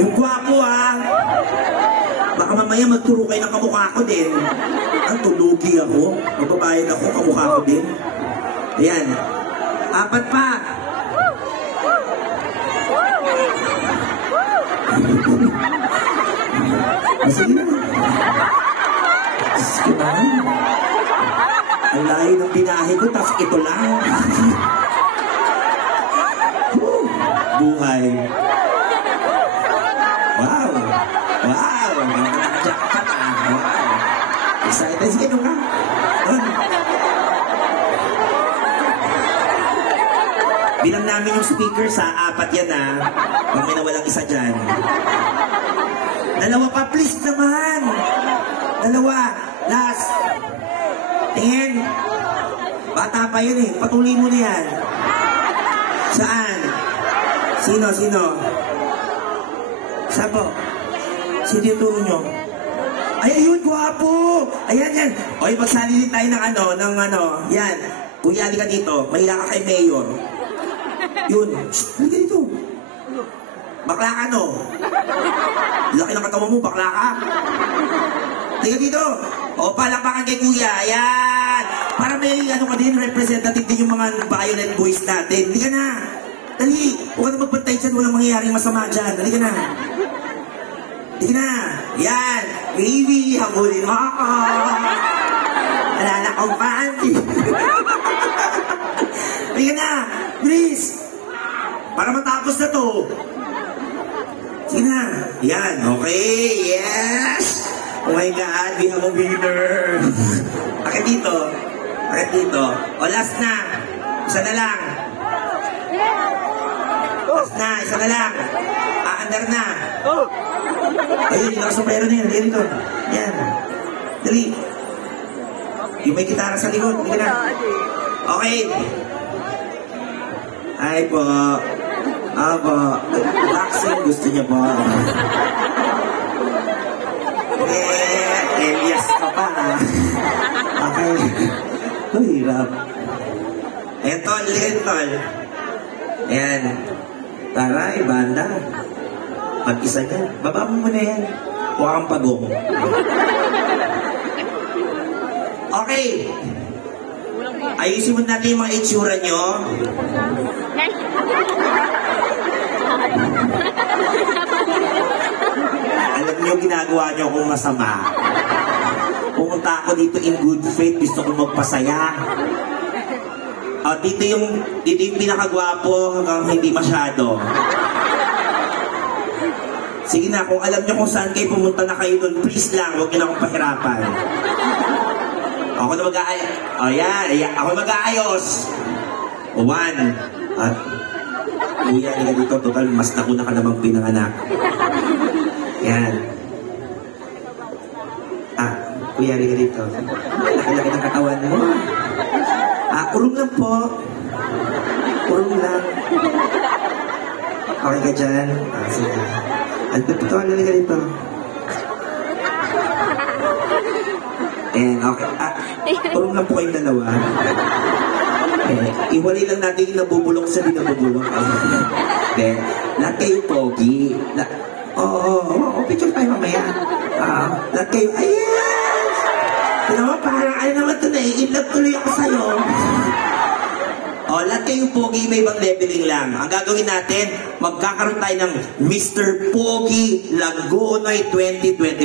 Yung gwapo ah. Baka mamaya magturo kayo ng kamukha ko din. Ang tulugi ako. Magbabayad ako, kamukha ko din. Ayan. 4 pa. Sige na. Sige na. Ang layo ng binahe ko, tapos ito lang. Buhay. Wow. Wow. Jackpot ah. Wow. Excited. Sige nung nga. Bilang namin yung speaker sa 4 yan ah. Pag may nawalang isa dyan. 2 pa, please naman. 2. Last. Tingin. Bata pa yun eh. Patuloy mo na yan. Saan? Sino? Saan po? Sino yung turo nyo? Ay, ayun, guwapo! Ayan, yan. O, magsali tayo ng ano. Yan. Kuya, halika dito. Mahila ka kay Mayor. Yun. Shhh, halika dito. Bakla ka, no? Laki ng katawan mo, bakla ka. Halika dito. O, palakpakan kay Kuya. Ayan. Para may ano ka din, representative din yung mga violent boys natin. Halika na. Dali. Huwag ka na magbantay dyan. Walang mangyayaring masama dyan. Halika na. Halika na. Ayan. Baby, habulin mo ako. Wala na akong panty. Halika na. Please. Para matapos na to. Sige na. Yan. Okay. Yes. Oh my God. We have a winner. Akit dito. Akit dito. O, last na. Isa na lang. Last na. Isa na lang. Aandar na. Ayun. Yung nakasombrero na yan. Yan dito. Yan. Dali. Yung may gitara sa likod. Hindi na. Okay. Ay po. Aba, vaccine gusto niya ba? Elias ka pa ha? Okay. Ang hirap. Ayan tol, ligan tol. Ayan. Taray, banda. Mag-isa niya. Baba mo muna yan. Huwag kang pagong. Okay. Ayusin mo natin yung mga itsura nyo. Alam nyo, ginagawa nyo akong masama. Pumunta ako dito in good faith. Gusto kong magpasaya. Dito yung pinakagwapo hanggang hindi masyado. Sige na, kung alam nyo kung saan kayo pumunta na kayo doon, please lang, huwag nyo na akong pahirapan. Ako na mag-aayos. O yan, ako mag-aayos. 1. At Kuya, nila dito, total, mas nakuna ka namang pinanganak. Yan. Kuya, nila dito. Laki-laki ng katawan mo. Urong lang po. Urong lang. Okay ka dyan? Sige. At ito, nila dito. Okay. Urong lang po kayong dalawa. Iwalay lang natin yung nabubulok sa di nabubulok. Lahat kayo pogi. Picture tayo mamaya. Lahat kayo, ayan! Naman, parang ano naman ito na i-inlove tuloy ako sa'yo. Lahat kayo pogi, may ibang leveling lang. Ang gagawin natin, magkakaroon tayo ng Mr. Pogi Lagonoy 2020.